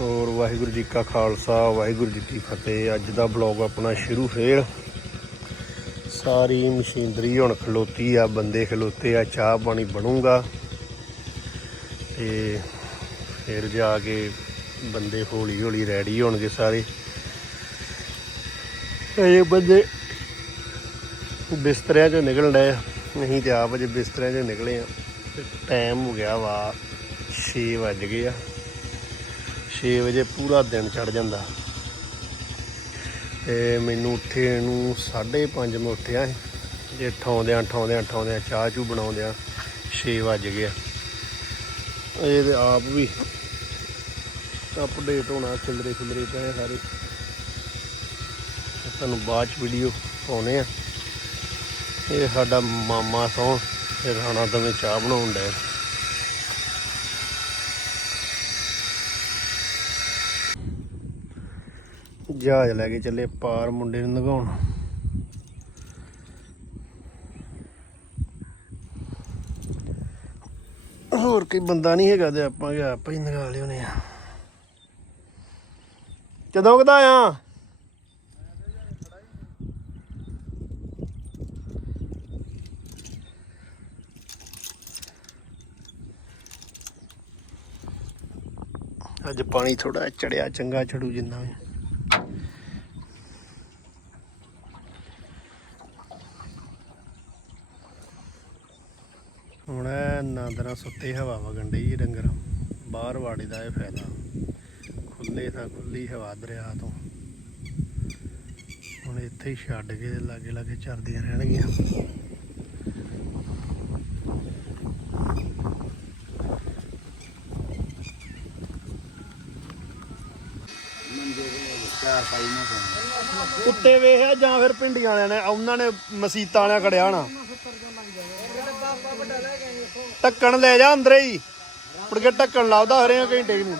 ਹੋਰ ਵਾਹਿਗੁਰੂ ਜੀ ਕਾ ਖਾਲਸਾ, ਵਾਹਿਗੁਰੂ ਜੀ ਕੀ ਫਤਿਹ। ਅੱਜ ਦਾ ਬਲੌਗ ਆਪਣਾ ਸ਼ੁਰੂ ਫੇਰ। ਸਾਰੀ ਮਸ਼ੀਨਰੀ ਹੁਣ ਖਲੋਤੀ ਆ, ਬੰਦੇ ਖਲੋਤੇ ਆ, ਚਾਹ ਪਾਣੀ ਬਣੂਗਾ। ਤੇ ਫਿਰ ਜਾ ਕੇ ਬੰਦੇ ਹੌਲੀ ਹੌਲੀ ਰੈਡੀ ਹੋਣਗੇ ਸਾਰੇ। ਇਹ ਬੰਦੇ ਬਿਸਤਰਿਆਂ ਚੋਂ ਨਿਕਲਣ ਡਏ ਆ। ਨਹੀਂ ਤੇ ਆਪ ਅਜੇ ਬਿਸਤਰਿਆਂ ਚੋਂ ਨਿਕਲੇ ਆ। ਟਾਈਮ ਹੋ ਗਿਆ ਵਾ 6 ਵੱਜ ਗਏ ਆ। 6 ਵਜੇ ਪੂਰਾ ਦਿਨ ਚੜ ਜਾਂਦਾ। ਤੇ ਮੈਨੂੰ ਉੱਠੇ ਨੂੰ 5:30 ਮੈਂ ਉੱਠਿਆ ਜੇ ਠਾਉਂਦਿਆਂ ਠਾਉਂਦਿਆਂ ਠਾਉਂਦਿਆਂ ਚਾਹ ਚੂ ਬਣਾਉਂਦਿਆਂ 6 ਵੱਜ ਗਿਆ ਆ ਇਹ ਤੇ ਆਪ ਵੀ ਅਪਡੇਟ ਹੋਣਾ, ਖਿਲਰੇ ਖਿਲਰੇ ਪਏ ਸਾਰੇ। ਤੁਹਾਨੂੰ ਬਾਅਦ ਚ ਵੀਡੀਓ ਪਾਉਨੇ ਆ। ਇਹ ਸਾਡਾ ਮਾਮਾ ਸੌ, ਤੇ ਰਾਣਾ ਦਵੇਂ ਚਾਹ ਬਣਾਉਣ ਡਿਆ ਜਹਾਜ਼ ਲੈ ਕੇ ਚੱਲੇ ਪਾਰ ਮੁੰਡੇ ਨੂੰ ਲਗਾਉਣ ਹੋਰ ਕੋਈ ਬੰਦਾ ਨਹੀਂ ਹੈਗਾ ਤੇ ਆਪਾਂ ਕਿ ਆਪਾਂ ਹੀ ਨਗਾ ਲਿਓਨੇ ਆ। ਕਦੋਂ ਕਦਾ ਆ ਅੱਜ ਪਾਣੀ ਥੋੜਾ ਚੜਿਆ ਚੰਗਾ ਚੜੂ ਜਿੰਨਾ ਵੀ ਹੁਣ ਇਹ ਨਾਂਦਰਾ ਸੁੱਤੇ ਹਵਾ ਵਗਣ ਡਈ ਡੰਗਰ। ਬਾਹਰ ਵਾੜੀ ਦਾ ਇਹ ਫਾਇਦਾ। ਖੁੱਲੇ ਤਾਂ ਖੁੱਲੀ ਹਵਾ ਦਰਿਆ ਤੋਂ। ਹੁਣ ਇੱਥੇ ਹੀ ਛੱਡ ਕੇ ਲਾਗੇ ਲਾਗੇ ਚਰਦੀਆਂ ਰਹਿਣਗੀਆਂ। ਕੁੱਤੇ ਵੇਖਿਆ ਜਾਂ ਫਿਰ ਪਿੰਡੀਆਂ ਵਾਲਿਆਂ ਨੇ, ਉਹਨਾਂ ਨੇ ਮਸੀਤਾਂ ਵਾਲਿਆਂ ਖੜਿਆ ਹੋਣਾ। ਢੱਕਣ ਲੈ ਜਾ ਅੰਦਰ ਹੀ। ਮੁੜ ਕੇ ਢੱਕਣ ਲਾਉਦਾ ਹਰੇ ਘੰਟੇ ਨੂੰ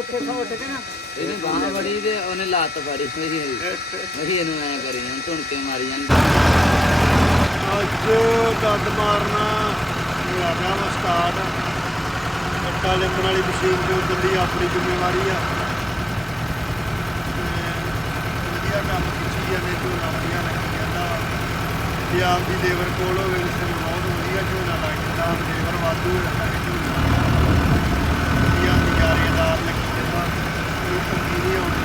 ਇਹਨੇ ਬਾਹ ਬੜੀ ਤੇ ਉਹਨੇ ਲੱਤ ਫੜੀ ਮੇਰੀ ਮੇਰੀ ਇਹਨੂੰ ਐ ਕਰੀ ਜਾਂ ਧੁਣਕੇ ਮਾਰੀ ਜਾਂ ਅੱਜ ਦੰਦ ਮਾਰਨਾ। ਵਾ ਸਟਾਰਟ ਲਿੰਬਣ ਵਾਲੀ ਮਸ਼ੀਨ ਦੀ ਆਪਣੀ ਜ਼ਿੰਮੇਵਾਰੀ ਆ ਤੇ ਵਧੀਆ ਕੰਮ ਕੀਤੀ ਜਾਂਦੇ ਝੋਨਾ ਵਧੀਆ ਲੱਗੀ ਜਾਂਦਾ ਜੇ ਆਪ ਦੀ ਲੇਬਰ ਕੋਲ ਹੋਵੇ ਉਸ ਨੂੰ ਬਹੁਤ ਵਧੀਆ ਝੋਨਾ ਲੱਗ ਜਾਂਦਾ, ਲੇਬਰ ਵਾਧੂ ਹੋ ਝੋਨਾ ਵਧੀਆ ਨਜ਼ਾਰੇਦਾਰ ਲੱਗੀ ਜਾਂਦਾ, ਕੋਈ ਤੰਗੀ ਨਹੀਂ। ਆਉਂਦੀ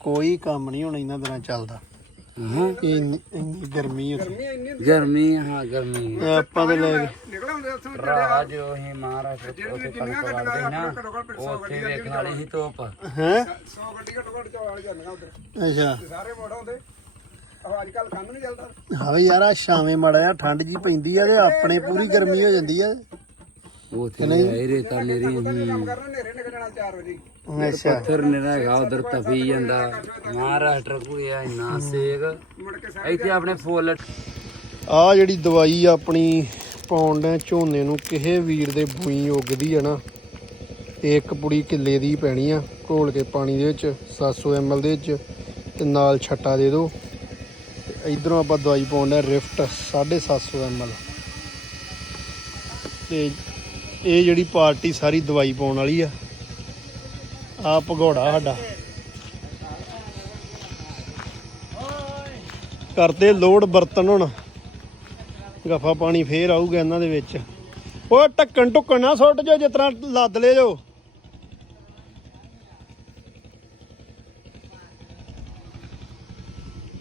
ਕੋਈ ਕੰਮ ਨਹੀਂ ਹੁਣ ਇਹਨਾਂ ਦਿਨਾਂ ਚੱਲਦਾ। ਹਾਂ ਇਹ ਇੰਨੀ ਇੰਨੀ ਗਰਮੀ ਉੱਥੇ। ਗਰਮੀ ਹਾਂ ਗਰਮੀ ਇਹ ਆਪਾਂ ਤੇ ਲੈ ਗਏ ਰਾਜ ਉਹੀ ਮਹਾਰਾਸ਼ਟਰ ਉੱਥੇ ਕਣਕ ਵੜਦੇ ਸੀ ਨਾ ਉੱਥੇ ਵੇਖਣ ਵਾਲੀ ਸੀ ਧੁੱਪ। ਹੈ? 100 ਗੱਡੀ ਘੱਟੋ ਘੱਟ ਚਵਾਲ ਜਾਂਦੀਆਂ ਉਧਰ। ਅੱਛਾ। ਸਾਰੇ ਮੋੜ ਆਉਂਦੇ ਆਹ ਅੱਜ ਕੱਲ ਕੰਮ ਨਹੀਂ ਚੱਲਦਾ। ਹਾਂ ਯਾਰ ਆ ਮੜਾ ਜਾ ਠੰਡ ਜੀ ਪੈਂਦੀ ਆ ਤੇ ਆਪਣੇ ਪੂਰੀ ਗਰਮੀ ਹੋ ਜਾਂਦੀ ਆ। ਉੱਥੇ ਇਹ ਰੇਤਾ ਮੇਰੀ ਕੰਮ ਕਰਨਾ ਨੇਰੇ ਨਿਕਲ ਜਾਣਾ 4 ਵਜੇ। ਅੱਛਾ। ਪੱਥਰ ਨੇ ਹੈਗਾ ਉਧਰ ਤਪੀ ਜਾਂਦਾ। ਮਹਾਰਾਸ਼ਟਰ ਕੋਈ ਆ ਇੰਨਾ ਸੇਕ। ਇੱਥੇ ਆਪਣੇ ਫੁੱਲ ਆ ਜਿਹੜੀ ਦਵਾਈ ਆਪਣੀ ਪਾਉਣ ਦੇ ਝੋਨੇ ਨੂੰ ਕਿਸੇ ਵੀਰ ਦੇ ਬੂਈ ਉੱਗਦੀ ਆ ਨਾ ਤੇ ਇੱਕ ਪੁੜੀ ਕਿੱਲੇ ਦੀ ਪੈਣੀ ਆ ਘੋਲ ਕੇ ਪਾਣੀ ਦੇ ਵਿੱਚ 700 ml ਦੇ ਵਿੱਚ ਤੇ ਨਾਲ ਛੱਟਾ ਦੇ ਦਿਓ ਤੇ ਇਧਰੋਂ ਆਪਾਂ ਦਵਾਈ ਪਾਉਣ ਦੇ ਰਿਫਟ 750 ml ਤੇ ਇਹ ਜਿਹੜੀ ਪਾਰਟੀ ਸਾਰੀ ਦਵਾਈ ਪਾਉਣ ਵਾਲੀ ਆ ਆ ਭਗੌੜਾ ਸਾਡਾ। ਕਰਦੇ ਲੋਡ ਬਰਤਨ ਹੁਣ। ਗਫਾ ਪਾਣੀ ਫੇਰ ਆਊਗਾ ਇਹਨਾਂ ਦੇ ਵਿੱਚ। ਓਏ ਢੱਕਣ ਢੁੱਕਣ ਨਾ ਸੁੱਟ ਜੋ ਜਿਸ ਤਰ੍ਹਾਂ ਲੱਦ ਲੈ ਜੋ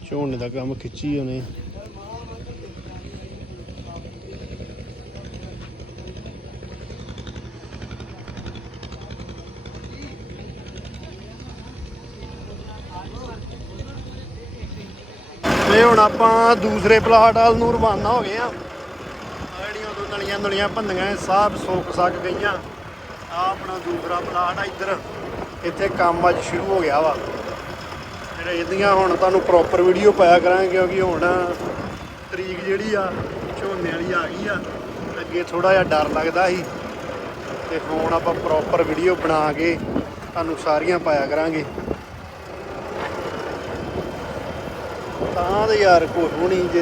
ਝੋਨੇ ਦਾ ਕੰਮ ਖਿੱਚੀ ਉਹਨੇ। ਤੇ ਹੁਣ ਆਪਾਂ ਦੂਸਰੇ ਪਲਾਟ ਵੱਲ ਨੂੰ ਰਵਾਨਾ ਹੋ ਗਏ ਆ। ਜਿਹੜੀਆਂ ਉਦੋਂ ਨਲੀਆਂ ਨਲੀਆਂ ਭੰਨੀਆਂ, ਸਾਫ਼ ਸੋਕ ਸਕ ਗਈਆਂ। ਆ ਆਪਣਾ ਦੂਸਰਾ ਪਲਾਟ ਆ ਇੱਧਰ। ਇੱਥੇ ਕੰਮ ਅੱਜ ਸ਼ੁਰੂ ਹੋ ਗਿਆ ਵਾ। ਜਿਹੜੇ ਇਹਦੀਆਂ ਹੁਣ ਤੁਹਾਨੂੰ ਪ੍ਰੋਪਰ ਵੀਡੀਓ ਪਾਇਆ ਕਰਾਂਗੇ ਕਿਉਂਕਿ ਹੁਣ ਤਰੀਕ ਜਿਹੜੀ ਆ, ਝੋਨੇ ਵਾਲੀ ਆ ਗਈ ਆ। ਅੱਗੇ ਥੋੜਾ ਜਿਹਾ ਡਰ ਲੱਗਦਾ ਸੀ। ਤੇ ਹੁਣ ਆਪਾਂ ਪ੍ਰੋਪਰ ਵੀਡੀਓ ਬਣਾ ਕੇ ਤੁਹਾਨੂੰ ਸਾਰੀਆਂ ਪਾਇਆ ਕਰਾਂਗੇ। ਤਾਂ ਤੇ ਯਾਰ ਕੋਈ ਹੋਣੀ ਜੇ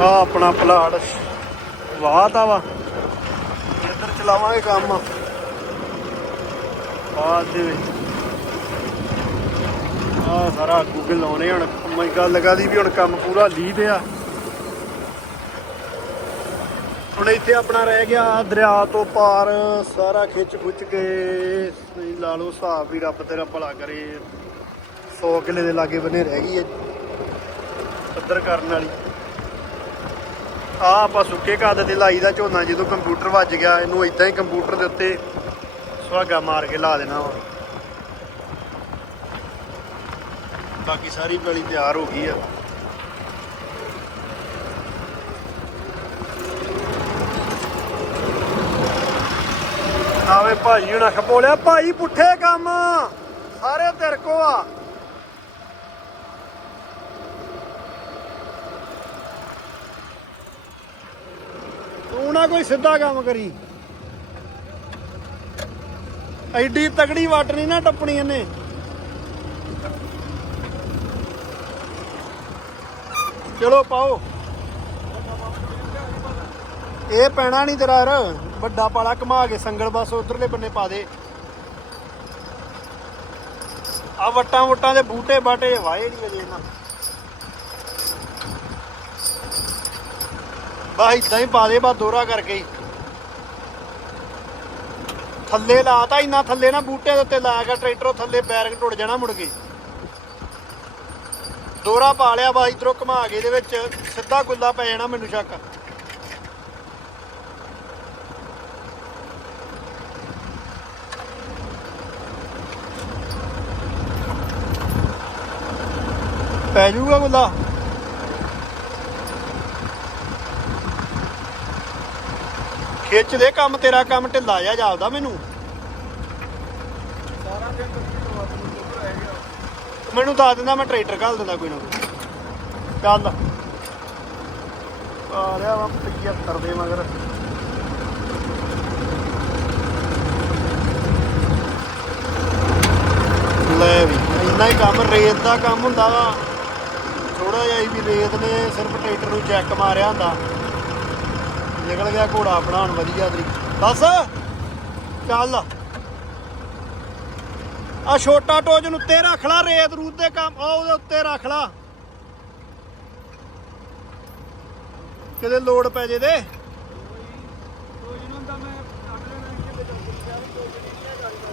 ਆ ਆਪਣਾ ਪਲਾਟ ਵਾਹਤਾ ਵਾ। ਇੱਧਰ ਚਲਾਵਾਂਗੇ ਕੰਮ। ਬਾਅਦ ਦੇ ਵਿੱਚ। ਆ ਸਾਰਾ ਗੂਗਲ ਲਾਉਣੇ ਹੁਣ। ਮੈਂ ਗੱਲ ਲਗਾ ਵੀ ਹੁਣ ਕੰਮ ਪੂਰਾ ਲੀ ਤੇ ਆ। ਹੁਣ ਇੱਥੇ ਆਪਣਾ ਰਹਿ ਗਿਆ ਦਰਿਆ ਤੋਂ ਪਾਰ। ਸਾਰਾ ਖਿੱਚ ਖੁੱਚ ਕੇ ਲਾ ਲਓ ਹਿਸਾਬ ਵੀ ਰੱਬ ਤੇਰਾ ਭਲਾ ਕਰੇ। 100 ਕਿਲੇ ਦੇ ਲਾਗੇ ਬੰਨੇ ਰਹਿ ਗਈ ਹੈ ਪੱਧਰ ਕਰਨ ਵਾਲੀ। ਆ ਆਪਾਂ ਸੁੱਕੇ ਕੱਦ ਤੇ ਲਾਈ ਦਾ ਝੋਨਾ, ਜਦੋਂ ਕੰਪਿਊਟਰ ਵੱਜ ਗਿਆ, ਇਹਨੂੰ ਇਦਾਂ ਹੀ ਕੰਪਿਊਟਰ ਦੇ ਉੱਤੇ ਸੁਹਾਗਾ ਮਾਰ ਕੇ ਲਾ ਦੇਣਾ ਵਾ। ਬਾਕੀ ਸਾਰੀ ਪੈਲੀ ਤਿਆਰ ਹੋ ਗਈ ਆ। ਆਵੇ ਭਾਜੀ ਹੁਣਾ ਖਪੋਲਿਆ, ਭਾਈ ਪੁੱਠੇ ਕੰਮ। ਸਾਰੇ ਤੇਰੇ ਕੋ ਆ। ਤੂੰ ਨਾ ਕੋਈ ਸਿੱਧਾ ਕੰਮ ਕਰੀ। ਐਡੀ ਤਗੜੀ ਵਾਟ ਨਹੀਂ ਨਾ ਟੱਪਣੀ ਇਹਨੇ। ਚਲੋ ਪਾਓ। ਇਹ ਪੈਣਾ ਨਹੀਂ ਤੇਰਾ ਯਾਰ। ਵੱਡਾ ਪਾਲਾ ਘਮਾ ਕੇ ਸੰਗਲ ਬਸ ਉਧਰਲੇ ਬੰਨੇ ਪਾ ਦੇ। ਆ ਵਟਾਂ ਵਟਾਂ ਦੇ ਬੂਟੇ ਬਾਟੇ ਵਾਏ ਨਹੀਂ ਅਜੇ ਇਹਨਾਂ। ਬਾ ਇਦਾਂ ਹੀ ਪਾ ਦੇ ਬਾ ਦੋਰਾ ਕਰਕੇ ਹੀ। ਥੱਲੇ ਲਾਤਾ, ਇੰਨਾ ਥੱਲੇ ਨਾ ਬੂਟੇ ਦੇ ਉੱਤੇ ਲਾ ਕੇ ਟਰੈਕਟਰੋਂ ਥੱਲੇ ਬੈਰਿੰਗ ਟੁੱਟ ਜਾਣਾ ਮੁੜ ਕੇ। ਦੋਰਾ ਪਾ ਲਿਆ ਬਾ ਇਧਰੋਂ ਘਮਾ ਕੇ ਇਹਦੇ ਵਿੱਚ ਸਿੱਧਾ ਗੁੱਲਾ ਪੈ ਜਾਣਾ ਮੈਨੂੰ ਸ਼ੱਕ। ਪੈ ਜਾਊਗਾ ਗੁੱਲਾ? ਖਿੱਚ ਦੇ ਕੰਮ ਤੇਰਾ ਕੰਮ ਢਿੱਲਾ ਜਾ ਜਾਪਦਾ ਮੈਨੂੰ। ਸਾਰਾ ਦਿਨ ਤੁਸੀਂ ਤੋਂ ਵੱਧ ਨੂੰ ਰਹਿ ਗਿਆ ਮੈਨੂੰ ਦੱਸ ਦਿੰਦਾ ਮੈਂ ਟਰੈਕਟਰ ਘੱਲ ਦਿੰਦਾ ਕੋਈ ਨਾ। ਚੱਲ। ਆ ਰਿਹਾ ਵਾ 75 ਦੇ ਮਗਰ। ਲੈ ਵੀ ਇੰਨਾ ਹੀ ਕੰਮ ਰੇਤ ਦਾ ਕੰਮ ਹੁੰਦਾ ਵਾ। ਥੋੜਾ ਜਿਹਾ ਹੀ ਵੀ ਰੇਤ ਨੇ ਸਿਰਫ ਟਰੈਕਟਰ ਨੂੰ ਚੈੱਕ ਮਾਰਿਆ ਹੁੰਦਾ। ਨਿਕਲ ਗਿਆ ਘੋੜਾ ਬਣਾਉਣ, ਵਧੀਆ ਤਰੀਕੇ ਬਸ ਚੱਲ। ਆ ਛੋਟਾ ਟੋਜ ਨੂੰ ਉੱਤੇ ਰੱਖ ਲਾ, ਰੇਤ ਰੂਤ ਦੇ ਕੰਮ ਆ ਉਹਦੇ ਉੱਤੇ ਰੱਖ ਲਾ। ਕਿਤੇ ਲੋੜ ਪੈ ਜੇ ਦੇ ਕੋਈ ਨੂੰ ਹੁੰਦਾ ਮੈਂ ਕੱਢ ਲੈਣਾ ਕਿਤੇ ਜਾ ਕੇ ਸ਼ਹਿਰ ਕੋਈ ਨਹੀਂ ਹੈ ਗੱਲ ਦਾ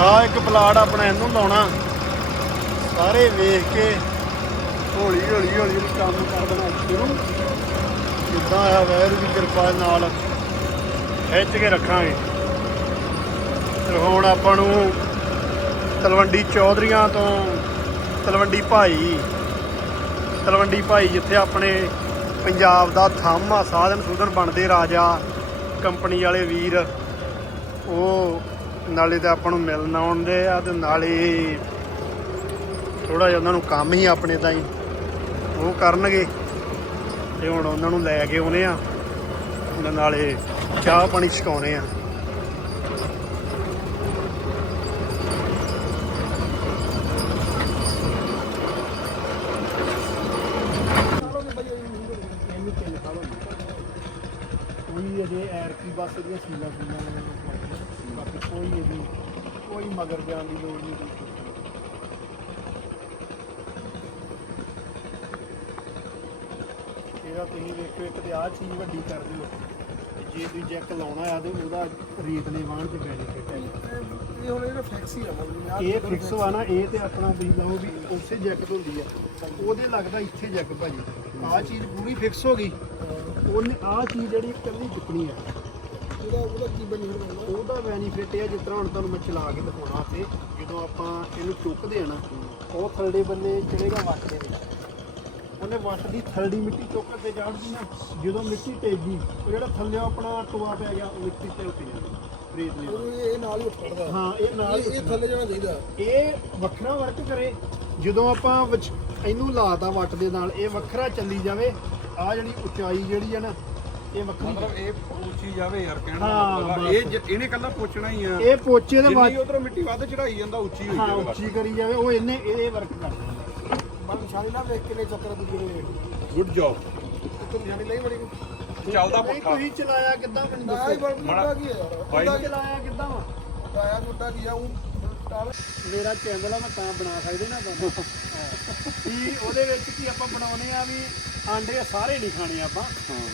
ਆ ਇੱਕ ਪਲਾਟ ਆਪਣਾ ਇਹਨੂੰ ਲਾਉਣਾ। ਸਾਰੇ ਵੇਖ ਕੇ ਹੌਲੀ ਹੌਲੀ ਹੌਲੀ ਹੌਲੀ ਕੰਮ ਕਰ ਦੇਣਾ ਸ਼ੁਰੂ ਜਿੱਦਾਂ ਆ ਵੈਰ ਦੀ ਕਿਰਪਾ ਨਾਲ ਖਿੱਚ ਕੇ ਰੱਖਾਂਗੇ। ਤੇ ਹੁਣ ਆਪਾਂ ਨੂੰ ਤਲਵੰਡੀ ਚੌਧਰੀਆਂ ਤੋਂ ਤਲਵੰਡੀ ਭਾਈ ਤਲਵੰਡੀ ਭਾਈ ਜਿੱਥੇ ਆਪਣੇ ਪੰਜਾਬ ਦਾ ਥੰਮ ਆ ਸਾਧਨ ਸੁਧਨ ਬਣਦੇ ਰਾਜਾ, ਕੰਪਨੀ ਵਾਲੇ ਵੀਰ, ਉਹ ਨਾਲੇ ਤਾਂ ਆਪਾਂ ਨੂੰ ਮਿਲਣ ਆਉਂਦੇ ਆ ਤੇ ਨਾਲੇ ਥੋੜਾ ਜਿਹਾ ਉਹਨਾਂ ਨੂੰ ਕੰਮ ਹੀ ਆਪਣੇ ਤਾਈਂ ਉਹ ਕਰਨਗੇ ਤੇ ਹੁਣ ਉਹਨਾਂ ਨੂੰ ਲੈ ਕੇ ਆਉਨੇ ਆ। ਉਹਨਾਂ ਨਾਲੇ ਚਾਹ ਪਾਣੀ ਛਕਾਉਣੇ ਆ। ਕੋਈ ਅਜੇ ਐਰ ਕੀ ਬਸ ਇਹਦੀਆਂ ਸੀਲਾਂ ਸੀਲਾਂ ਨੇ ਮੈਨੂੰ ਪਾਈਆਂ। ਬਾਕੀ ਕੋਈ ਇਹਦੀ ਕੋਈ ਮਗਰ ਜਾਣ ਦੀ ਲੋੜ ਨਹੀਂ। ਇਹਦਾ ਤੁਸੀਂ ਵੇਖੋ ਇੱਕ ਤੇ ਆਹ ਚੀਜ਼ ਵੱਡੀ ਕਰ ਦਿਓ। ਤੇ ਜੇ ਤੁਸੀਂ ਜੈਕ ਲਾਉਣਾ ਆ ਤੇ ਉਹਦਾ ਰੇਤ ਨੇ ਵਾਹਣ ਤੇ ਬੈਨੀਫਿਟ ਹੈ ਇਹ ਹੁਣ ਇਹਦਾ ਫਿਕਸ ਹੀ ਆ ਮਤਲਬ ਇਹ ਫਿਕਸ ਵਾ ਨਾ ਇਹ ਤੇ ਆਪਣਾ ਤੁਸੀਂ ਲਾਓ ਵੀ ਉਸੇ ਜੈਕ ਤੋਂ ਹੁੰਦੀ ਆ। ਉਹਦੇ ਲੱਗਦਾ ਇੱਥੇ ਜੈਕ ਭਾਜੀ। ਆਹ ਚੀਜ਼ ਪੂਰੀ ਫਿਕਸ ਹੋ ਗਈ। ਉਹਨੇ ਆਹ ਚੀਜ਼ ਜਿਹੜੀ ਇਕੱਲੀ ਚੁੱਕਣੀ ਆ। ਉਹਦਾ ਉਹਦਾ ਕੀ ਬੈਨੀਫਿਟ ਹੁੰਦਾ? ਉਹਦਾ ਬੈਨੀਫਿਟ ਇਹ ਆ ਜਿਸ ਤਰ੍ਹਾਂ ਹੁਣ ਤੁਹਾਨੂੰ ਮੈਂ ਚਲਾ ਕੇ ਦਿਖਾਉਣਾ ਤੇ ਜਦੋਂ ਆਪਾਂ ਇਹਨੂੰ ਚੁੱਕਦੇ ਆ ਨਾ ਉਹ ਥੱਲੇ ਬੰਨੇ ਚੜੇਗਾ ਵੱਟ ਦੇ ਵਿੱਚ। ਉਹਨੇ ਵੱਟ ਦੀ ਥੱਲੜੀ ਮਿੱਟੀ ਚੁੱਕ ਕੇ ਜਾੜਦੀ ਨਾ ਜਦੋਂ ਮਿੱਟੀ ਤੇਜੀ ਉਹ ਜਿਹੜਾ ਥੱਲੇ ਆਪਣਾ ਟੋਆ ਪੈ ਗਿਆ ਉਹ ਮਿੱਟੀ ਤੇ ਉੱਤੇ ਜਾਂਦਾ ਰੇਤ ਨੇ ਉਹ ਇਹ ਨਾਲ ਹੀ ਉੱਪਰਦਾ ਹਾਂ ਇਹ ਨਾਲ ਇਹ ਥੱਲੇ ਜਾਣਾ ਚਾਹੀਦਾ। ਇਹ ਵੱਖਰਾ ਵਰਕ ਕਰੇ ਜਦੋਂ ਆਪਾਂ ਇਹਨੂੰ ਲਾਤਾ ਵੱਟ ਦੇ ਨਾਲ ਇਹ ਵੱਖਰਾ ਚੱਲੀ ਜਾਵੇ ਆ ਜਿਹੜੀ ਉਚਾਈ ਜਿਹੜੀ ਹੈ ਨਾ ਇਹ ਵੱਖਰੀ ਮਤਲਬ ਇਹ ਪੁੱਛੀ ਜਾਵੇ ਯਾਰ ਕਹਿਣ ਹਾਂ, ਮਤਲਬ। ਇਹ ਜ- ਇਹਨੇ ਕੱਲਾ ਪੁੱਛਣਾ ਹੀ ਆ। ਇਹ ਪੋਚੇ ਦੇ ਜਿੰਨੀ ਬਾਅਦ ਉਧਰੋਂ ਮਿੱਟੀ ਵੱਧ ਚੜਾਈ ਜਾਂਦਾ ਉੱਚੀ ਹੋਈ ਹਾਂ ਜਾਵੇ ਬਸ। ਉੱਚੀ ਕਰੀ ਜਾਵੇ ਉਹ ਇਹਨੇ ਇਹਦੇ ਵਰਕ ਕਰਦਾ ਨਿਸ਼ਾਨੀ ਨਾਲ ਵੇਖ ਕਿੰਨੇ ਚੱਕਰ ਦੂਜੇ ਦੇ ਗੁੱਡ ਜੌਬ ਤੇ ਨਿਸ਼ਾਨੀ ਲਈ ਬੜੀ ਚੱਲਦਾ ਨਹੀਂ ਪੱਖਾ ਤੁਸੀਂ ਚਲਾਇਆ ਕਿੱਦਾਂ ਮੈਨੂੰ ਹੀ ਦੱਸੋ ਬਲ ਮੁੰਡਾ ਕੀ ਹੈ ਯਾਰ? ਬਾਈ ਤੁਸੀਂ ਚਲਾਇਆ ਕਿੱਦਾਂ ਵਾ? ਆਇਆ ਮੁੰਡਾ ਕੀ ਆ ਉਹ ਟਾਲ ਮੇਰਾ ਚੈਨਲ ਆ ਮੈਂ ਤਾਂ ਬਣਾ ਸਕਦੇ ਨਾ ਬੰਦਾ ਵੀ ਉਹਦੇ ਵਿੱਚ ਕੀ ਆਪਾਂ ਬਣਾਉਨੇ ਆ ਵੀ ਆਂਡੇ ਸਾਰੇ ਨਹੀਂ ਖਾਣੇ ਆਪਾਂ।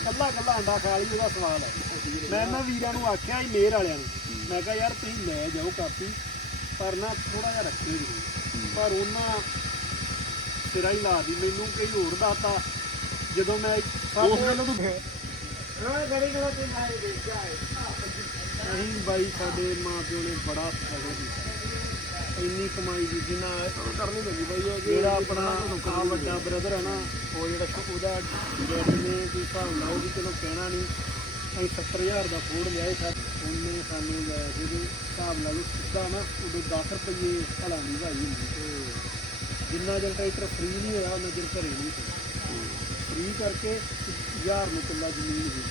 ਕੱਲਾ ਕੱਲਾ ਆਂਡਾ ਖਾ ਲਈ ਉਹਦਾ ਸਵਾਦ ਹੈ ਮੈਂ ਇਹਨਾਂ ਵੀਰਾਂ ਨੂੰ ਆਖਿਆ ਸੀ ਮੇਰ ਵਾਲਿਆਂ ਨੂੰ। ਮੈਂ ਕਿਹਾ ਯਾਰ ਤੁਸੀਂ ਲੈ ਜਾਓ ਕਾਪੀ ਪਰ ਨਾ ਥੋੜਾ ਜਿਹਾ ਰੱਖਿਓ ਜੀ ਪਰ ਉਹਨਾਂ ਸਿਰਾ ਹੀ ਲਾ ਦੀ ਮੈਨੂੰ ਕਈ ਹੋਰ ਦਾਤਾ ਜਦੋਂ ਮੈਂ ਉਸ ਵੇਲੇ ਤੋਂ ਹਾਂ ਗੜੀ ਗੜਾ ਤੇ ਆਏ ਦੇ ਜਾਏ ਨਹੀਂ ਬਾਈ ਸਾਡੇ ਮਾਂ ਪਿਓ ਨੇ ਬੜਾ ਸਟਰਗਲ ਕੀਤਾ। ਇੰਨੀ ਕਮਾਈ ਦੀ ਜਿੰਨਾ ਕਰਨੀ ਪੈਂਦੀ ਬਾਈ ਉਹ ਜਿਹੜਾ ਆਪਣਾ ਆ ਵੱਡਾ ਬ੍ਰਦਰ ਹੈ ਨਾ ਉਹ ਜਿਹੜਾ ਉਹਦਾ ਡੈਡੀ ਨੇ ਕੋਈ ਹਿਸਾਬ ਲਾਓ ਵੀ ਚਲੋ ਕਹਿਣਾ ਨਹੀਂ ਅਸੀਂ 70000 ਦਾ ਫੋੜ ਲਿਆ ਸਰ ਉਹਨੇ ਸਾਨੂੰ ਲਿਆ ਜਿਹਦੇ ਹਿਸਾਬ ਲਾ ਲਓ ਸਿੱਧਾ ਨਾ ਉਦੋਂ 10 ਰੁਪਏ ਭਲਾ ਦੀ ਭਾਈ ਹੁੰਦੀ। ਤੇ ਜਿੰਨਾ ਚਿਰ ਟਰੈਕਟਰ ਫ੍ਰੀ ਨਹੀਂ ਹੋਇਆ ਉਹਨਾਂ ਚਿਰ ਘਰੇ ਨਹੀਂ ਸੀ। ਫ੍ਰੀ ਕਰਕੇ 1000 ਨੂੰ ਕਿੱਲਾ ਜ਼ਮੀਨ ਸੀ।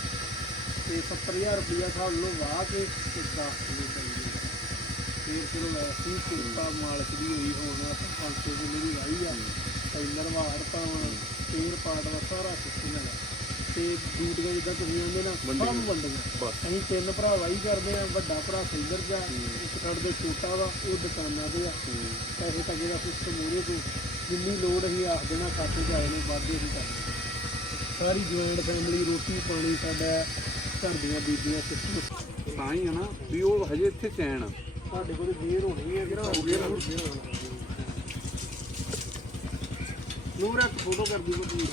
ਤੇ 70000 ਰੁਪਇਆ ਹਿਸਾਬ ਲਓ ਵਾਹ ਕੇ ਤੇ 10 ਕਿੱਲੇ ਫਿਰ ਚਲੋ ਐਸੀ ਕਿਰਪਾ ਮਾਲਕ ਦੀ ਹੋਈ ਹੁਣ ਆਪਾਂ 500 ਕਿੱਲੇ ਦੀ ਵਾਹੀ ਆ। ਟੈਲਰ ਵਾੜ ਪਾਵਣ ਤੇਲ ਪਾਟ ਦਾ ਸਾਰਾ ਸਿਸਟਮ ਹੈਗਾ ਤੇ ਡਿਊਟੀਆਂ ਜਿੱਦਾਂ ਤੁਸੀਂ ਆਉਂਦੇ ਨਾ ਸਭ ਵੰਡੀਆਂ ਅਸੀਂ ਤਿੰਨ ਭਰਾ ਵਾਹੀ ਕਰਦੇ ਆ ਵੱਡਾ ਭਰਾ ਸੈਲਰ ਜਾ ਇੱਕ ਸਾਡੇ ਦੇ ਛੋਟਾ ਵਾ ਉਹ ਦੁਕਾਨਾਂ ਤੇ ਆ। ਪੈਸੇ ਟਕੇ ਦਾ ਸਿਸਟਮ ਉਹਦੇ ਤੋਂ ਜਿੰਨੀ ਲੋੜ ਅਸੀਂ ਆਖ ਦੇਣਾ ਖਾਤੇ 'ਚ ਆਏ ਨੇ ਵਾਧੇ ਅਸੀਂ ਕਰਦੇ। ਸਾਰੀ ਜੁਆਇੰਟ ਫੈਮਿਲੀ ਰੋਟੀ ਪਾਣੀ ਸਾਡਾ ਘਰ ਦੀਆਂ ਬੀਬੀਆਂ ਸਿਸਟਮ ਤਾਂ ਹੀ ਆ ਨਾ ਵੀ ਉਹ ਹਜੇ ਇੱਥੇ ਚੈਨ ਆ। ਸਾਡੇ ਕੋਲ ਦੇਰ ਹੋਣੀ ਹੈ ਕਿਹੜਾ ਨੂਰ ਇੱਕ ਫੋਟੋ ਕਰ ਦੀ ਕੋਈ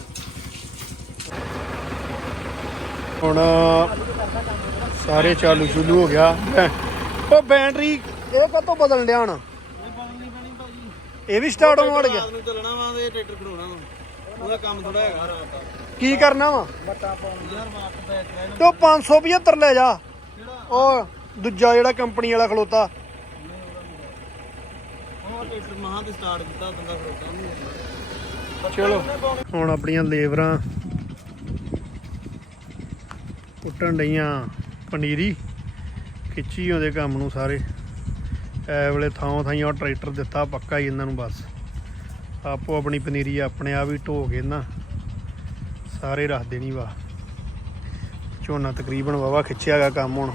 ਹੁਣ ਸਾਰੇ ਚਾਲੂ ਚੁਲੂ ਹੋ ਗਿਆ। ਉਹ ਬੈਟਰੀ ਇਹ ਕਦੋਂ ਬਦਲਣ ਡਿਆ ਹੁਣ? ਇਹ ਵੀ ਸਟਾਰਟ ਹੋਣ ਵੜ ਗਿਆ ਨੂੰ ਚੱਲਣਾ ਵਾ ਤੇ ਟਰੈਕਟਰ ਖੜਾਉਣਾ ਵਾ। ਉਹਦਾ ਕੰਮ ਥੋੜਾ ਹੈਗਾ। ਕੀ ਕਰਨਾ ਵਾ? ਬੱਟਾ ਪਾਉਣ। ਯਾਰ ਵਾਟ ਬੈਕ ਰਹਿਣ ਤੇ ਉਹ 575 ਲੈ ਜਾ। ਉਹ ਦੂਜਾ ਜਿਹੜਾ ਕੰਪਨੀ ਵਾਲਾ ਖਲੋਤਾ। ਟਰੈਕਟਰ ਮਹਾਂ ਤੇ ਸਟਾਰਟ ਕੀਤਾ ਬੰਦਾ ਖੜਾਉਂਦਾ ਨਹੀਂ। ਚਲੋ। ਹੁਣ ਆਪਣੀਆਂ ਲੇਬਰਾਂ ਕੁੱਟਣ ਡਈਆਂ ਪਨੀਰੀ ਖਿੱਚੀ ਆਉਂਦੇ ਕੰਮ ਨੂੰ ਸਾਰੇ। ਐ ਵੇਲੇ ਥਾਂ ਥਾਈਂ ਉਹ ਟਰੈਕਟਰ ਦਿੱਤਾ ਪੱਕਾ ਹੀ ਇਹਨਾਂ ਨੂੰ ਬਸ। ਆਪੋ ਆਪਣੀ ਪਨੀਰੀ ਆਪਣੇ ਆਪ ਹੀ ਢੋ ਕੇ ਨਾ ਸਾਰੇ ਰੱਖ ਦੇਣੀ ਵਾ। ਝੋਨਾ ਤਕਰੀਬਨ ਵਾਵਾ ਖਿੱਚਿਆ ਗਾ ਕੰਮ ਹੁਣ।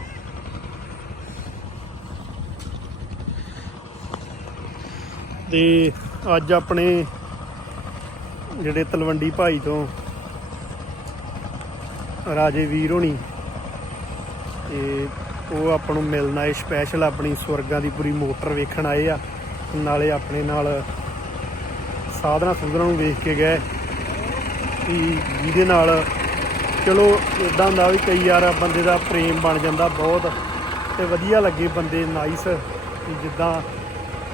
ਤੇ ਅੱਜ ਆਪਣੇ ਜਿਹੜੇ ਤਲਵੰਡੀ ਭਾਈ ਤੋਂ ਰਾਜੇ ਵੀਰ ਹੋਣੀ ਤੇ ਉਹ ਆਪਾਂ ਨੂੰ ਮਿਲਣ ਆਏ ਸਪੈਸ਼ਲ ਆਪਣੀ ਸਵਰਗਾਂ ਦੀ ਪੂਰੀ ਮੋਟਰ ਵੇਖਣ ਆਏ ਆ ਨਾਲੇ ਆਪਣੇ ਨਾਲ ਸਾਧਨਾ ਸੁਧਨਾ ਨੂੰ ਵੇਖ ਕੇ ਗਏ ਕਿ ਜਿਹਦੇ ਨਾਲ ਚਲੋ ਇਦਾਂ ਹੁੰਦਾ ਵੀ ਕਈ ਵਾਰ ਬੰਦੇ ਦਾ ਪ੍ਰੇਮ ਬਣ ਜਾਂਦਾ ਬਹੁਤ ਤੇ ਵਧੀਆ ਲੱਗੇ ਬੰਦੇ ਨਾਈਸ ਜਿੱਦਾਂ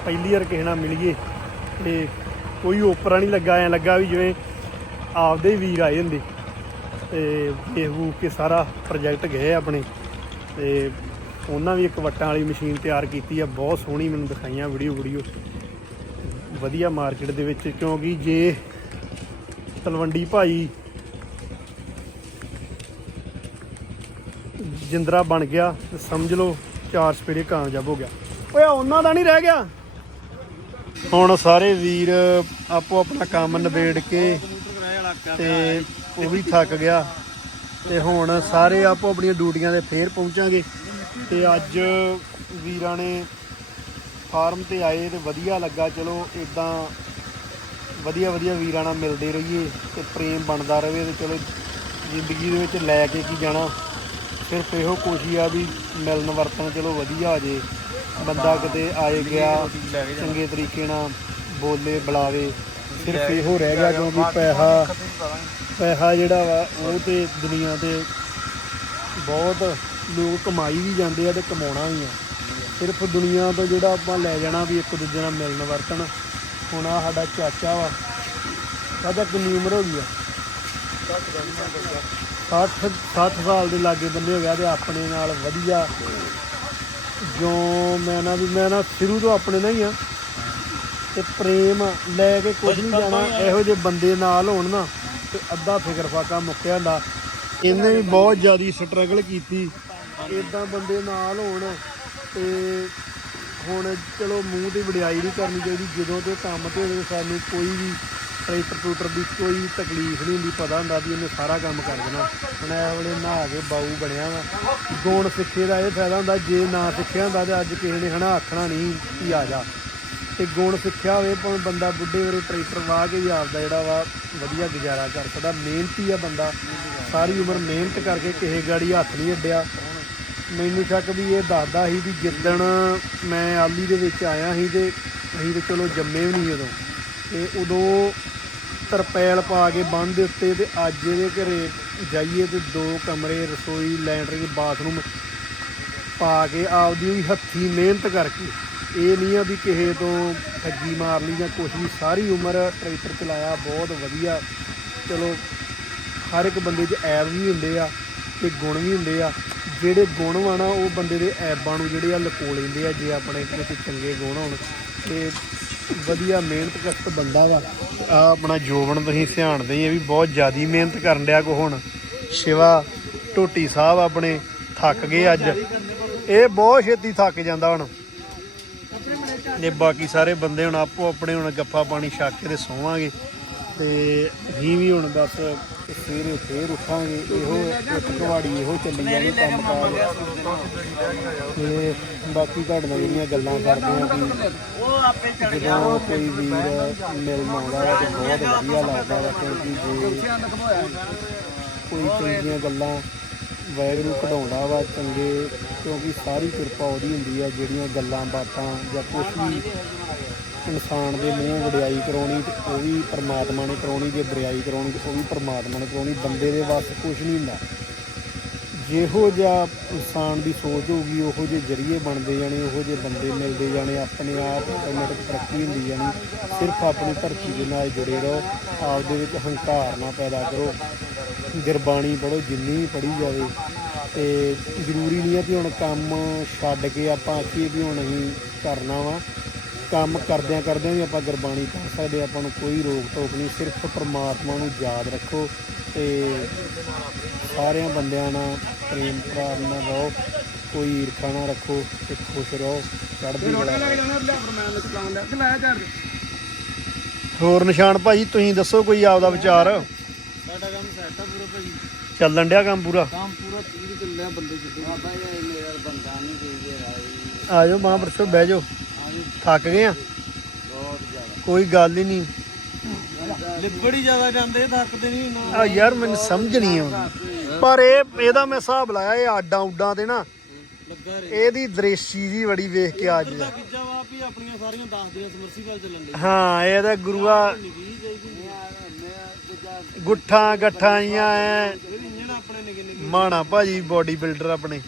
ਪਹਿਲੀ ਵਾਰ ਕਿਸੇ ਨਾਲ ਮਿਲੀਏ ਤੇ ਕੋਈ ਓਪਰਾ ਨਹੀਂ ਲੱਗਾ, ਐ ਲੱਗਾ ਵੀ ਜਿਵੇਂ ਆਪਦੇ ਹੀ ਵੀਰ ਆਏ ਹੁੰਦੇ। ਤੇ ਵੇਖ ਕੇ ਸਾਰਾ ਪ੍ਰੋਜੈਕਟ ਗਏ ਆਪਣੇ ਤੇ ਉਹਨਾਂ ਵੀ ਇੱਕ ਵੱਟਾਂ ਵਾਲੀ ਮਸ਼ੀਨ ਤਿਆਰ ਕੀਤੀ ਆ, ਬਹੁਤ ਸੋਹਣੀ ਮੈਨੂੰ ਦਿਖਾਈਆਂ ਵੀਡੀਓ ਵੀਡੀਓ ਵਧੀਆ ਮਾਰਕੀਟ ਦੇ ਵਿੱਚ, ਕਿਉਂਕਿ ਜੇ ਤਲਵੰਡੀ ਭਾਈ ਜਿੰਦਰਾ ਬਣ ਗਿਆ, ਤੇ ਸਮਝ ਲਓ ਚਾਰ ਸਪੇਰੇ ਕਾਮਯਾਬ ਹੋ ਗਿਆ। ਓਏ ਉਹਨਾਂ ਦਾ ਨਹੀਂ ਰਹਿ ਗਿਆ? ਹੁਣ ਸਾਰੇ ਵੀਰ ਆਪੋ ਆਪਣਾ ਕੰਮ ਨਿਬੇੜ ਕੇ ਤੇ ਉਹ ਵੀ ਥੱਕ ਗਿਆ। ਤੇ ਹੁਣ ਸਾਰੇ ਆਪੋ ਆਪਣੀਆਂ ਡਿਊਟੀਆਂ ਤੇ ਫੇਰ ਪਹੁੰਚਾਂਗੇ। ਤੇ ਅੱਜ ਵੀਰਾਂ ਨੇ ਫਾਰਮ ਤੇ ਆਏ ਤੇ ਵਧੀਆ ਲੱਗਾ। ਚਲੋ ਇਦਾਂ ਵਧੀਆ ਵਧੀਆ ਵੀਰਾਂ ਨਾਲ ਮਿਲਦੇ ਰਹੀਏ ਤੇ ਪ੍ਰੇਮ ਬਣਦਾ ਰਹੇ ਤੇ ਚਲੋ ਜ਼ਿੰਦਗੀ ਦੇ ਵਿੱਚ ਲੈ ਕੇ ਕੀ ਜਾਣਾ। ਸਿਰਫ ਇਹੋ ਕੋਸ਼ਿਸ਼ ਆ ਵੀ ਮਿਲਣ ਵਰਤਣ ਚਲੋ ਵਧੀਆ ਹੋ ਜੇ। ਬੰਦਾ ਕਿਤੇ ਆਏ ਗਿਆ ਚੰਗੇ ਤਰੀਕੇ ਨਾਲ ਬੋਲੇ ਬੁਲਾਵੇ ਸਿਰਫ ਇਹੋ ਰਹਿ ਗਿਆ ਕਿਉਂਕਿ ਪੈਸਾ ਪੈਸਾ ਜਿਹੜਾ ਵਾ ਉਹ ਤੇ ਦੁਨੀਆ ਤੇ ਬਹੁਤ ਲੋਕ ਕਮਾਈ ਵੀ ਜਾਂਦੇ ਆ ਤੇ ਕਮਾਉਣਾ ਵੀ ਆ। ਸਿਰਫ ਦੁਨੀਆ ਤੋਂ ਜਿਹੜਾ ਆਪਾਂ ਲੈ ਜਾਣਾ ਵੀ ਇੱਕ ਦੂਜੇ ਨਾਲ ਮਿਲਣ ਵਰਤਣ ਹੁਣ ਆ ਸਾਡਾ ਚਾਚਾ ਵਾ ਸਾਡਾ ਕਿੰਨੀ ਉਮਰ ਹੋ ਗਈ ਆ? 60 60 ਸਾਲ ਦੇ ਲਾਗੇ ਬੰਦੇ ਹੋ ਗਿਆ ਤੇ ਆਪਣੇ ਨਾਲ ਵਧੀਆ ਜੋ ਮੈਂ ਨਾ ਵੀ ਮੈਂ ਨਾ ਸ਼ੁਰੂ ਤੋਂ ਆਪਣੇ ਨਾਲ ਹੀ ਆ। ਤੇ ਪ੍ਰੇਮ ਲੈ ਕੇ ਕੁਝ ਨਹੀਂ ਜਾਣਾ ਇਹੋ ਜਿਹੇ ਬੰਦੇ ਨਾਲ ਹੋਣ ਨਾ ਤੇ ਅੱਧਾ ਫਿਕਰ ਫਾਕਾ ਮੁੱਕਿਆ ਹੁੰਦਾ। ਇਹਨੇ ਵੀ ਬਹੁਤ ਜ਼ਿਆਦੀ ਸਟਰਗਲ ਕੀਤੀ। ਇਦਾਂ ਬੰਦੇ ਨਾਲ ਹੋਣ ਤੇ ਹੁਣ ਚਲੋ ਮੂੰਹ ਤੇ ਵਡਿਆਈ ਨਹੀਂ ਕਰਨੀ ਚਾਹੀਦੀ। ਜਦੋਂ ਤੇ ਕੰਮ ਤੇ ਹੋਵੇ ਸਾਨੂੰ ਕੋਈ ਵੀ ਟਰੈਕਟਰ ਟੂਟਰ ਦੀ ਕੋਈ ਤਕਲੀਫ ਨਹੀਂ ਹੁੰਦੀ, ਪਤਾ ਹੁੰਦਾ ਵੀ ਇਹਨੇ ਸਾਰਾ ਕੰਮ ਕਰ ਦੇਣਾ। ਹੁਣ ਇਹ ਵੇਲੇ ਨਹਾ ਕੇ ਬਾਊ ਬਣਿਆ ਵਾ। ਗੁਣ ਸਿੱਖੇ ਦਾ ਇਹ ਫਾਇਦਾ ਹੁੰਦਾ, ਜੇ ਨਾ ਸਿੱਖਿਆ ਹੁੰਦਾ ਤੇ ਅੱਜ ਕਿਸੇ ਨੇ ਹਨਾ ਆਖਣਾ ਨਹੀਂ ਕਿ ਆ ਜਾ। ਤੇ ਗੁਣ ਸਿੱਖਿਆ ਹੋਵੇ, ਭਾਵੇਂ ਬੰਦਾ ਬੁੱਢੇ ਵੇਲੇ ਟਰੈਕਟਰ ਵਾਹ ਕੇ ਵੀ ਆਪਦਾ ਜਿਹੜਾ ਵਾ ਵਧੀਆ ਗੁਜ਼ਾਰਾ ਕਰ ਸਕਦਾ। ਮਿਹਨਤੀ ਆ ਬੰਦਾ, ਸਾਰੀ ਉਮਰ ਮਿਹਨਤ ਕਰਕੇ ਕਿਸੇ ਗਾੜੀ ਹੱਥ ਨਹੀਂ ਅੱਡਿਆ। ਮੈਨੂੰ ਸ਼ੱਕ ਵੀ ਇਹ ਦੱਸਦਾ ਸੀ ਵੀ ਜਿੱਦਣ ਮੈਂ ਆਲੀ ਦੇ ਵਿੱਚ ਆਇਆ ਸੀ ਤੇ ਅਸੀਂ ਤੇ ਚਲੋ ਜੰਮੇ ਵੀ ਨਹੀਂ ਉਦੋਂ। ਤੇ ਉਦੋਂ ਤਰਪੈਲ ਪਾ ਕੇ ਬੰਨ ਦੇ ਉੱਤੇ ਤੇ ਅੱਜ ਇਹਦੇ ਘਰੇ ਜਾਈਏ ਤੇ ਦੋ ਕਮਰੇ, ਰਸੋਈ, ਲੈਂਟਰਿੰਗ, ਬਾਥਰੂਮ ਪਾ ਕੇ ਆਪਦੀ ਵੀ ਹੱਥੀ ਮਿਹਨਤ ਕਰਕੇ। ਇਹ ਨਹੀਂ ਆ ਵੀ ਕਿਸੇ ਤੋਂ ਠੱਗੀ ਮਾਰ ਲਈ ਜਾਂ ਕੁਛ ਵੀ, ਸਾਰੀ ਉਮਰ ਟਰੈਕਟਰ ਚਲਾਇਆ, ਬਹੁਤ ਵਧੀਆ। ਚਲੋ, ਹਰ ਇੱਕ ਬੰਦੇ 'ਚ ਐਬ ਵੀ ਹੁੰਦੇ ਆ ਤੇ ਗੁਣ ਵੀ ਹੁੰਦੇ ਆ। ਜਿਹੜੇ ਗੁਣ ਵਾ ਨਾ, ਉਹ ਬੰਦੇ ਦੇ ਐਬਾਂ ਨੂੰ ਜਿਹੜੇ ਆ ਲਕੋ ਲੈਂਦੇ ਆ, ਜੇ ਆਪਣੇ ਵਿੱਚ ਚੰਗੇ ਗੁਣ ਹੋਣ। ਤੇ ਵਧੀਆ ਮਿਹਨਤ ਕਸ਼ਟ ਬੰਦਾ ਵਾ। ਆ ਆਪਣਾ ਜੋਬਨ ਤੁਸੀਂ ਸਿਆਣਦੇ ਹੀ ਇਹ ਵੀ ਬਹੁਤ ਜ਼ਿਆਦੀ ਮਿਹਨਤ ਕਰਨ ਡਿਆ ਕੋ ਹੁਣ। ਸ਼ਿਵਾ ਟੋਟੀ ਸਾਹਿਬ ਆਪਣੇ ਥੱਕ ਗਏ ਅੱਜ। ਇਹ ਬਹੁਤ ਛੇਤੀ ਥੱਕ ਜਾਂਦਾ ਹੁਣ। ਤੇ ਬਾਕੀ ਸਾਰੇ ਬੰਦੇ ਹੁਣ ਆਪੋ ਆਪਣੇ ਹੁਣ ਗੱਫਾ ਪਾਣੀ ਛੱਕ ਕੇ ਤੇ ਸੋਵਾਂਗੇ। ਤੇ ਅਸੀਂ ਵੀ ਹੁਣ ਬਸ ਸਵੇਰੇ ਫੇਰ ਉੱਠਾਂਗੇ, ਇਹੋ ਇੱਕ ਕਵਾੜੀ ਇਹੋ ਚੱਲੀ ਜਾਂਦੀ ਕੰਮ ਕਾਰ ਤੇ ਬਾਕੀ ਤੁਹਾਡੇ ਨਾਲ ਜਿਹੜੀਆਂ ਗੱਲਾਂ ਕਰਦੇ ਆ ਕਿ ਉਹ ਆਪੇ ਚੜ ਜਦੋਂ ਕੋਈ ਵੀਰ ਮਿਲ ਆਉਂਦਾ ਵਾ ਤੇ ਬਹੁਤ ਵਧੀਆ ਲੱਗਦਾ ਵਾ, ਕਿਉਂਕਿ ਜੇ ਕੋਈ ਚੰਗੀਆਂ ਗੱਲਾਂ ਵਾਹਿਗੁਰੂ ਕਢਾਉਂਦਾ ਵਾ ਚੰਗੇ, ਕਿਉਂਕਿ ਸਾਰੀ ਕਿਰਪਾ ਉਹਦੀ ਹੁੰਦੀ ਆ, ਜਿਹੜੀਆਂ ਗੱਲਾਂ ਬਾਤਾਂ ਜਾਂ ਕੁਝ ਵੀ ਇਨਸਾਨ ਦੇ ਮੂੰਹ ਵਡਿਆਈ ਕਰਾਉਣੀ ਤੇ ਉਹ ਵੀ ਪਰਮਾਤਮਾ ਨੇ ਕਰਾਉਣੀ, ਜੇ ਬਰਿਆਈ ਕਰਾਉਣੀ ਤੇ ਉਹ ਵੀ ਪਰਮਾਤਮਾ ਨੇ ਕਰਾਉਣੀ, ਬੰਦੇ ਦੇ ਵੱਸ ਕੁਝ ਨਹੀਂ ਹੁੰਦਾ। ਜਿਹੋ ਜਿਹਾ ਇਨਸਾਨ ਦੀ ਸੋਚ ਹੋਊਗੀ, ਉਹੋ ਜਿਹੇ ਜਰੀਏ ਬਣਦੇ ਜਾਣੇ, ਉਹੋ ਜਿਹੇ ਬੰਦੇ ਮਿਲਦੇ ਜਾਣੇ, ਆਪਣੇ ਆਪ ਆਟੋਮੈਟਿਕ ਤਰੱਕੀ ਹੁੰਦੀ ਜਾਣੀ, ਸਿਰਫ ਆਪਣੀ ਧਰਤੀ ਦੇ ਨਾਲ ਜੁੜੇ ਰਹੋ ਆਪ ਦੇ ਵਿੱਚ ਹੰਕਾਰ ਨਾ ਪੈਦਾ ਕਰੋ, ਗੁਰਬਾਣੀ ਪੜੋ ਜਿੰਨੀ ਵੀ ਪੜ੍ਹੀ ਜਾਵੇ, ਤੇ ਜ਼ਰੂਰੀ ਨਹੀਂ ਹੈ ਕਿ ਹੁਣ ਕੰਮ ਛੱਡ ਕੇ ਆਪਾਂ ਆਖੀਏ ਵੀ ਹੁਣ ਅਸੀਂ ਕਰਨਾ ਵਾ। ਕੰਮ ਕਰਦਿਆਂ ਕਰਦਿਆਂ ਵੀ ਆਪਾਂ ਗੁਰਬਾਣੀ ਪੜ੍ਹ ਸਕਦੇ ਹਾਂ, ਆਪਾਂ ਨੂੰ ਕੋਈ ਰੋਕ ਟੋਕ ਨਹੀਂ ਸਿਰਫ ਪ੍ਰਮਾਤਮਾ ਨੂੰ ਯਾਦ ਰੱਖੋ ਤੇ ਸਾਰਿਆਂ ਬੰਦਿਆਂ ਨਾਲ ਪ੍ਰੇਮ ਪਿਆਰ ਨਾਲ ਰਹੋ ਕੋਈ ਈਰਖਾ ਨਾ ਰੱਖੋ ਤੇ ਖੁਸ਼ ਰਹੋ ਚੜ੍ਹਦੀ ਕਲਾ ਹੋਰ ਨਿਸ਼ਾਨ ਭਾਜੀ ਤੁਸੀਂ ਦੱਸੋ ਕੋਈ ਆਪਦਾ ਵਿਚਾਰ? ਸਾਡਾ ਕੰਮ ਸੈੱਟ ਆ ਪੂਰਾ ਭਾਈ ਚੱਲਣ ਡਿਆ ਕੰਮ ਪੂਰਾ? ਕੰਮ ਪੂਰਾ 30 ਚੱਲਿਆ ਬੰਦੇ ਜਿੱਦੇ ਬਾਬਾ ਜੀ ਮੇਰਾ ਬੰਦਾ ਨਹੀਂ ਕੋਈ ਜੇ। ਰਾਈ ਆ ਜਾਓ ਮਹਾਂਪੁਰਸ਼ੋ ਬਹਿ ਜਾਓ। ਥੱਕ ਗਏ ਆ? ਕੋਈ ਗੱਲ ਹੀ ਨਹੀਂ। ਲਿਬੜੀ ਜ਼ਿਆਦਾ ਜਾਂਦੇ ਥੱਕਦੇ ਨਹੀਂ ਨਾ। ਆ ਯਾਰ ਮੈਨੂੰ ਸਮਝ ਨਹੀਂ ਆਉਂਦੀ। ਪਰ ਇਹ ਇਹਦਾ ਮੈਂ ਹਿਸਾਬ ਲਾਇਆ ਇਹ ਆਡਾਂ ਉਡਾਂ ਤੇ ਨਾ ਇਹਦੀ ਦ੍ਰਿਸ਼ੀ ਜੀ ਬੜੀ ਵੇਖ ਕੇ ਅੱਜ ਵੀ ਆਪਣੀਆਂ ਸਾਰੀਆਂ 10 ਦੀਆਂ ਸਮਰਸੀਬਲ ਚੱਲਣ ਦੇ ਹਾਂ ਇਹਦਾ ਗੁਰੂਆ ਗੁੱਠਾਂ ਗੱਠਾਂ ਜੀਆਂ ਐ। ਮਾਣਾ ਭਾਜੀ ਬੋਡੀ ਬਿਲਡਰ ਆਪਣੇ।